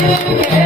Yeah.